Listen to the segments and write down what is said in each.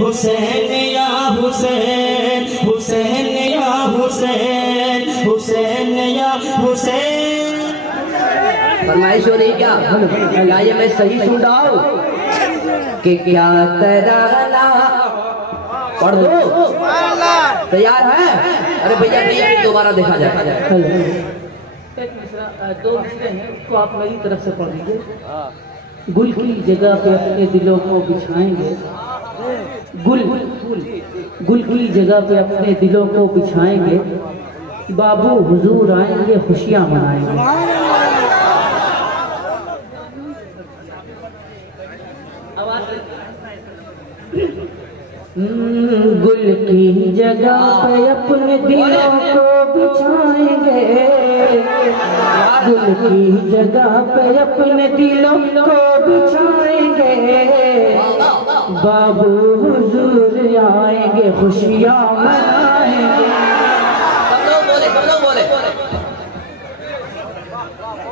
حسین یا حسین حسین یا حسین حسین یا حسین. فرمائش ہو رہی کیا؟ آئیے میں صحیح سن رہا ہوں کہ کیا ترانہ پڑھ دو. تیار ہے؟ ارے بھیا نہیں دوبارہ دیکھا جائے. دو مصرے ہیں اس کو آپ میری طرف سے پڑھ دیجئے. گل کی جگہ پہ اپنے دلوں کو بچھائیں گے. گل کی جگہ پہ اپنے دلوں کو بچھائیں گے. بابو حضور آئیں گے خوشیاں منائیں گے. گل کی جگہ پہ اپنے دلوں کو بچھائیں گے. گل کی جگہ پہ اپنے دلوں کو بچھائیں گے. بابو حضور آئیں گے خوشیاں منائیں گے.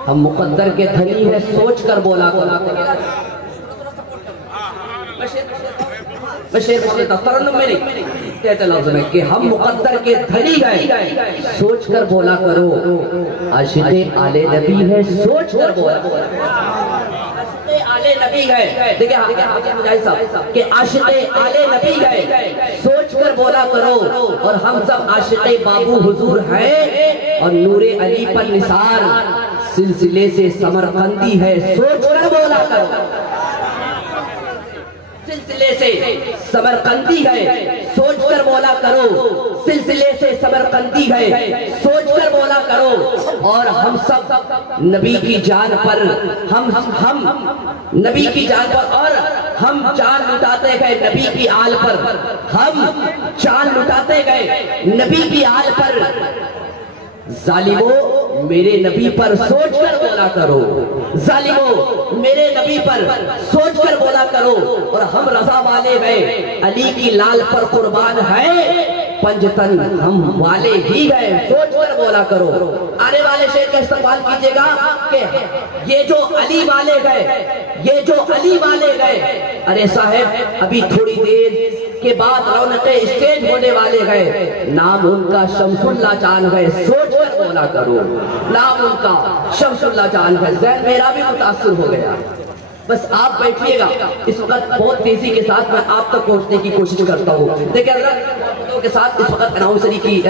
ہم مقدر کے دھنی ہیں سوچ کر بولا کرو. میں شیر پڑھ دیتا ترنم میں نہیں کہتے لفظ میں کہ ہم مقدر کے دھنی ہیں سوچ کر بولا کرو. عاشق آل نبی ہے سوچ کر بولا کرو. آل نبی ہے دیکھیں مجاہد صاحب کہ عاشق آل نبی ہے سوچ کر بولا کرو. اور ہم سب عاشق بابو حضور ہیں اور نور علی پر نثار سلسلے سے سمرقندی ہے سوچ کر بولا کرو. سلسلے سے سمرقندی ہے سوچ کر بولا کرو. سلسلے سے سمرقندی ہے سوچ کر بولا کرو. اور ہم سب نبی کی جان پر ہم نبی کی جان پر اور ہم جان لٹاتے گئے نبی کی آل پر. ہم جان لٹاتے گئے نبی کی آل پر. ظالمو میرے نبی پر سوچ کر بولا کرو. ظالمو میرے نبی پر سوچ کر بولا کرو. اور ہم رضا والے گئے علی کی لال پر قربان ہے. پنجتن ہم والے ہی گئے سوچ کر بولا کرو. آنے والے شعر کا استقبال کیجئے گا کہ یہ جو علی والے گئے یہ جو علی والے گئے. ارے صاحب ابھی تھوڑی دیر کے بعد رونق اسٹیج ہونے والے گئے. نام ان کا شمس اللہ جان ہے سوچ کر بولا کرو. نام ان کا شمس اللہ جان ہے. ذہن میرا بھی متاثر ہو گیا. بس آپ بیٹھئے گا اس وقت بہت تیزی کے ساتھ میں آپ تک پہنچنے کی کوشش کرتا ہوں. دیکھیں حضرت کے ساتھ اس وقت اناؤنسری کی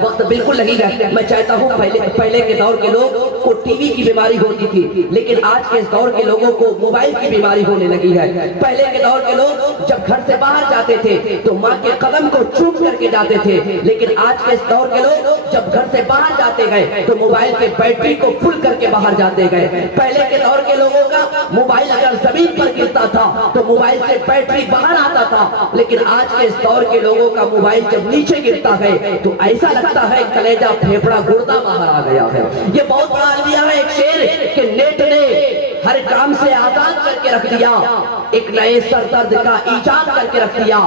وقت بالکل نہیں ہے. میں چاہتا ہوں پہلے کے دور کے لوگ کو ٹی وی کی بیماری ہوتی تھی لیکن آج کے اس دور کے لوگوں کو موبائل کی بیماری ہونے لگی ہے. پہلے کے دور کے لوگ جب گھر سے باہر جاتے تھے تو ماں کے قدم کو چوم کر کے جاتے تھے لیکن آج کے اس دور کے لوگ جب گھر سے باہر جاتے گئے تو موبائل کے بیٹری کو فل کر کے باہر جاتے گئے. پہلے کے دور کے لوگوں کا موبائل اگر زمین پر گرتا تھا تو موبائل سے بیٹری باہر آتا تھا لیکن آج کے اس دور کے لوگوں کا موبائل جب نیچے گرتا ہے تو ایسا لگتا ہے کلیجہ پھیپڑا گردہ باہر آ گیا ہے. یہ بہت بڑا المیہ ہے ایک شعر کہ نیٹ نے ہر کام سے آزاد کر کے رکھ دیا. ایک نئے سردرد کا ایجاد کر کے رکھ دیا.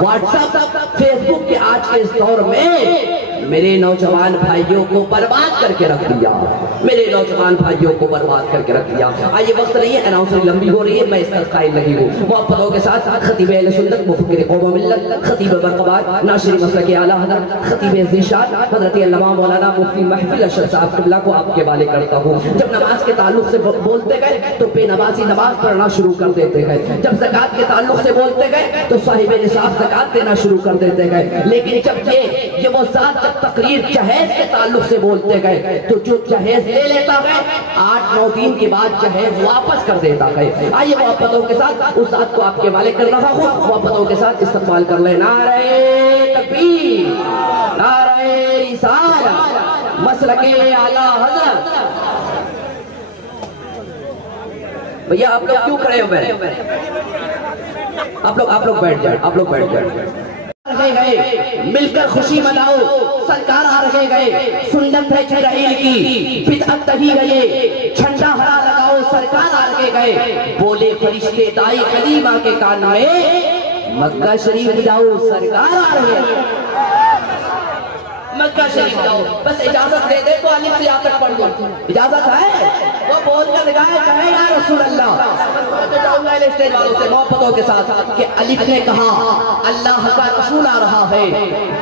واٹس ایپ فیس بک کے آج کے اس دور میں میرے نوجوان بھائیوں کو برباد کر کے رکھ دیا. میرے نوجوان بھائیوں کو برباد کر کے رکھ دیا. آئیے وقت نہیں ہے اناؤنسری لمبی ہو رہی ہے میں اس کا قائل نہیں ہوں. محبتوں کے ساتھ خطیب اہل سنت مفکر قوم و ملت خطیب برقبار ناشر مسلک اعلیٰ حضرت خطیب ذیشان حضرت علامہ مولانا مفتی محفل اشرف صاحب قبلہ کو آپ کے حوالے کرتا ہوں. جب نماز کے تعلق سے بولتے گئے تو بے نمازی نماز پڑھنا شروع کر دیتے گئے. جب زکوٰۃ کے تعلق سے بولتے گئے تو صاحب نصاب زکوٰۃ دینا شروع کر دیتے گئے. لیکن جب یہ وہ ذات جب تقریر جہیز کے تعلق سے بولتے گئے تو جو جہیز لے لیتا گئے 8-9 دن کے بعد جہیز واپس کر دیتا گئے. آئیے محبتوں کے ساتھ اس ذات کو آپ کے حوالے کر رہا ہوں. محبتوں کے ساتھ استقبال کر لیں. نعرہ تکبیر نعرہ رسالہ مسلک اعلیٰ حضرت. بھیا آپ لوگ کیوں کھڑے ہو گئے؟ آپ لوگ بیٹھ جائیں. آپ لوگ بیٹھ جائیں. مل کر خوشی مناؤ سرکار آ رہے گئے. سنت ہے جبرائیل کی بدعت نہیں ہے یہ. جھنڈا ہرا لگاؤ سرکار آ رہے گئے. بولے فرشتے دائی کلیمہ کے کان میں مکہ شریف جاؤ سرکار آ رہے ہیں. مکہ شریف جاؤ، بس اجازت دے دے تو الف سے یا تک پڑھ لوں، اجازت ہے؟ وہ بول کر دکھائے کہے یا رسول اللہ، تو جاؤں گا اسٹیج والوں سے محبتوں کے ساتھ کہ الف نے کہا اللہ کا رسول آ رہا ہے،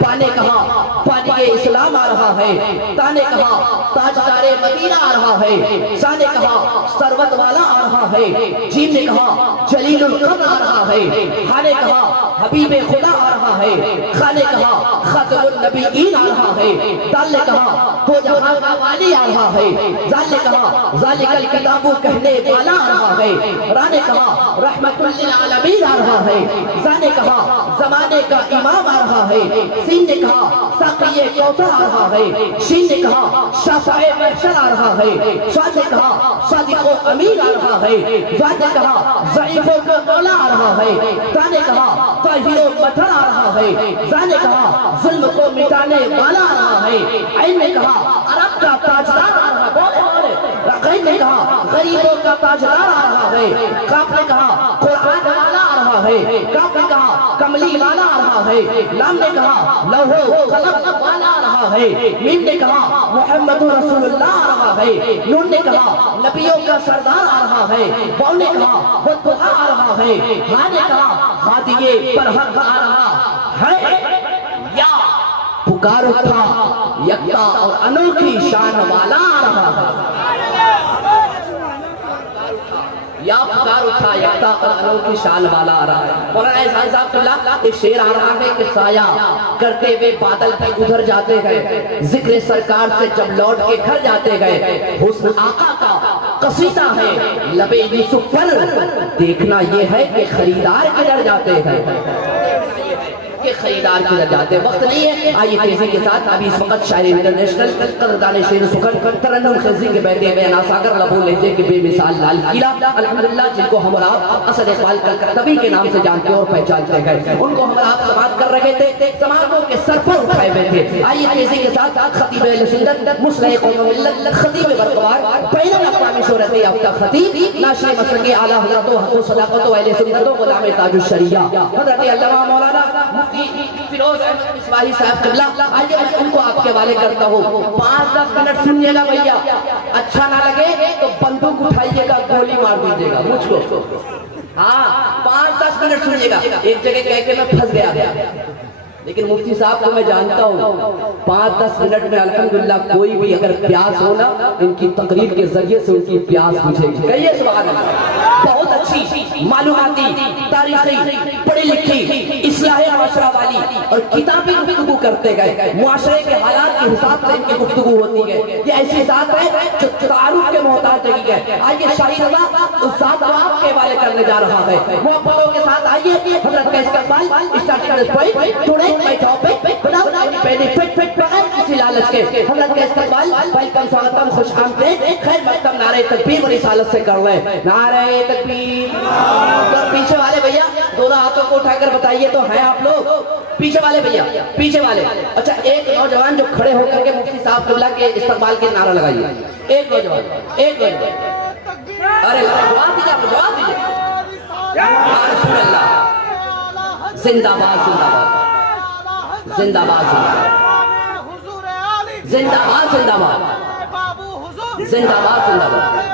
با نے کہا پانی اسلام آ رہا ہے، تا نے کہا تاجدار مدینہ آ رہا ہے، سا نے کہا ثروت والا آ رہا ہے، جیم نے کہا جلیل القدر آ رہا ہے، ہا نے کہا حبیب خدا آ رہا ہے، خا نے کہا خاتم النبیین آ رہا ہے، دال نے کہا تو جہاں کا والی آ رہا ہے، زال نے کہا ذالک الکتاب کہنے والا آ رہا ہے، را نے کہا رحمت للعالمین آ رہا ہے، زا نے کہا زمانے کا امام آ رہا ہے، سین نے کہا ساقی کوثر آ رہا ہے، شین نے کہا شفاع محشر آ رہا ہے، صاد نے کہا صادق و امین آ رہا ہے، زاد نے کہا ضعیفوں کا مولا آ رہا ہے، تا نے کہا طاہر و مطہر آ رہا ہے، زا نے کہا ظلم کو مٹانے والا آ رہا ہے، عین نے کہا عرب کا تاجدار آ رہا ہے، غین نے کہا غریبوں کا تاجدار آ رہا ہے، کاف نے کہا قرآن والا آ رہا ہے، کاف نے کہا کملی والا آ رہا ہے، لام نے کہا لوح و قلم والا آ رہا ہے، میم نے کہا محمد رسول اللہ آ رہا ہے، نون نے کہا نبیوں کا سردار آ رہا ہے، واو نے کہا خودخواہ آ رہا ہے، ہا نے کہا ہادی برحق آ رہا ہے، یا پکار اٹھا یکتا اور انوکھی شان والا آ رہا ہے، یا پکار اٹھا یکتا اور انوکھی شان والا آ رہا ہے۔ مولانا احسان صاحب اللہ ایک شعر آ رہا ہے کہ سایہ کرتے ہوئے بادل پہ ادھر جاتے گئے، ذکر سرکار سے جب لوٹ کے گھر جاتے گئے، حسن آقا کا قصیدہ ہے لب یوسف پر، دیکھنا یہ ہے کہ خریدار کدھر جاتے ہیں، کہ خریدار کدھر جاتے ہیں۔ وقت نہیں ہے، آئیے تیزی کے ساتھ ابھی اس وقت شاعر انٹرنیشنل قدردان شیر سخن ترنم خزی کے بیٹے ہوئے ناساگر لبو لہجے کے بے مثال لال قلعہ الحمدللہ، جن کو ہم اور آپ اسد اقبال کلکتوی کے نام سے جانتے اور پہچانتے ہیں، ان کو ہم اور آپ سماعت کر رہے تھے، سماعتوں کے سر پر اٹھائے ہوئے تھے۔ آئیے تیزی کے ساتھ خطیب اہل سنت مصلح قوم و ملت خطیب برقرار بین الاقوامی شہرت یافتہ خطیب ناشر مسلک اعلیٰ حضرت و حق و صداقت و اہل سنت و غلام تاج الشریعہ حضرت علامہ مولانا فیروز احمد مصباحی صاحب قبلہ، آئیے میں ان کو آپ کے حوالے کرتا ہوں۔ 5-10 منٹ سنیے گا بھیا، اچھا نہ لگے تو بندوق اٹھائیے گا، گولی مار دیجیے گا مجھ کو، ہاں 5-10 منٹ سنیے گا۔ ایک جگہ کہہ کے میں پھنس گیا، لیکن مفتی صاحب کو میں جانتا ہوں 5-10 منٹ میں الحمدللہ کوئی بھی اگر پیاس ہونا ان کی تقریر کے ذریعے سے ان کی پیاس بجھے گی۔ کہیے سبحان اللہ۔ بہت اچھی معلوماتی تاریخی پڑھی لکھی اصلاح معاشرہ والی اور کتابی گفتگو کرتے گئے، معاشرے کے حالات کے حساب سے ان کی گفتگو ہوتی ہے، یہ ایسی ذات ہے جو تعارف کے محتاج نہیں ہے۔ آئیے شاہی رضا اس ذات کو آپ کے حوالے کرنے جا رہا ہے، محبتوں کے ساتھ آئیے حضرت کا استقبال starting point today my topic without any benefit بغیر کسی لالچ کے حضرت کا استقبال ویلکم سواگتم خوش آمدید خیر مقدم نعرہ تکبیر اور رسالت سے کر رہے ہیں، نعرہ تکبیر۔ پیچھے والے بھیا دونوں ہاتھوں کو اٹھا کر بتائیے تو ہیں آپ لوگ، پیچھے والے بھیا پیچھے والے، اچھا ایک نوجوان جو کھڑے ہو کر کے مفتی صاحب قبلہ کے استقبال کے نعرہ لگائیے، ایک نوجوان ارے جواب دیجیے، آپ جواب دیجیے، رسول اللہ زندہ باد زندہ باد زندہ باد زندہ باد زندہ باد زندہ باد زندہ باد۔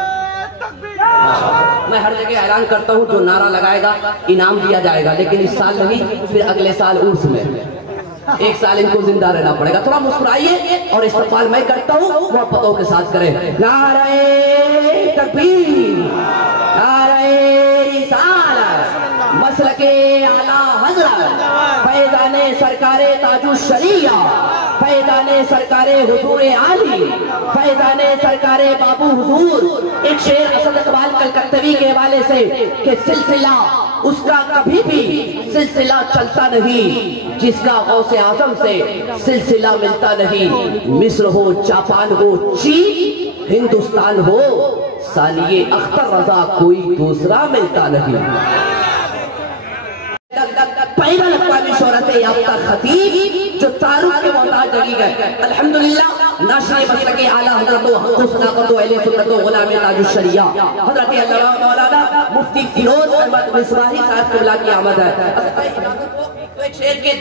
میں ہر جگہ اعلان کرتا ہوں جو نعرہ لگائے گا انعام دیا جائے گا، لیکن اس سال نہیں پھر اگلے سال عرس میں، ایک سال ان کو زندہ رہنا پڑے گا۔ تھوڑا مسکرائیے اور استقبال میں کرتا ہوں، محبتوں کے ساتھ کریں، نعرہ تکبیر، نعرہ رسالت، مسلک اعلیٰ حضرت، فیضان سرکار تاج الشریعہ، فیضان سرکار حضور عالی، فیضان سرکار بابو حضور۔ ایک شعر اسد اقبال کلکتوی کے حوالے سے کہ سلسلہ اس کا کبھی بھی سلسلہ چلتا نہیں جس کا غوث اعظم سے سلسلہ ملتا نہیں، مصر ہو جاپان ہو چین ہندوستان ہو ثانیہ اختر رضا کوئی دوسرا ملتا نہیں۔ بین الاقوامی شہرت یافتہ خطیب جو تعارف کے محتاج لگی گئے، الحمدللہ ناشر مسلک اعلیٰ حضرت و حق و صداقت و اہل سنت و غلام تاج الشریعہ حضرت علامہ مولانا مفتی فیروز احمد مصباحی صاحب قبلہ کی آمد ہے۔ تو ایک شعر کے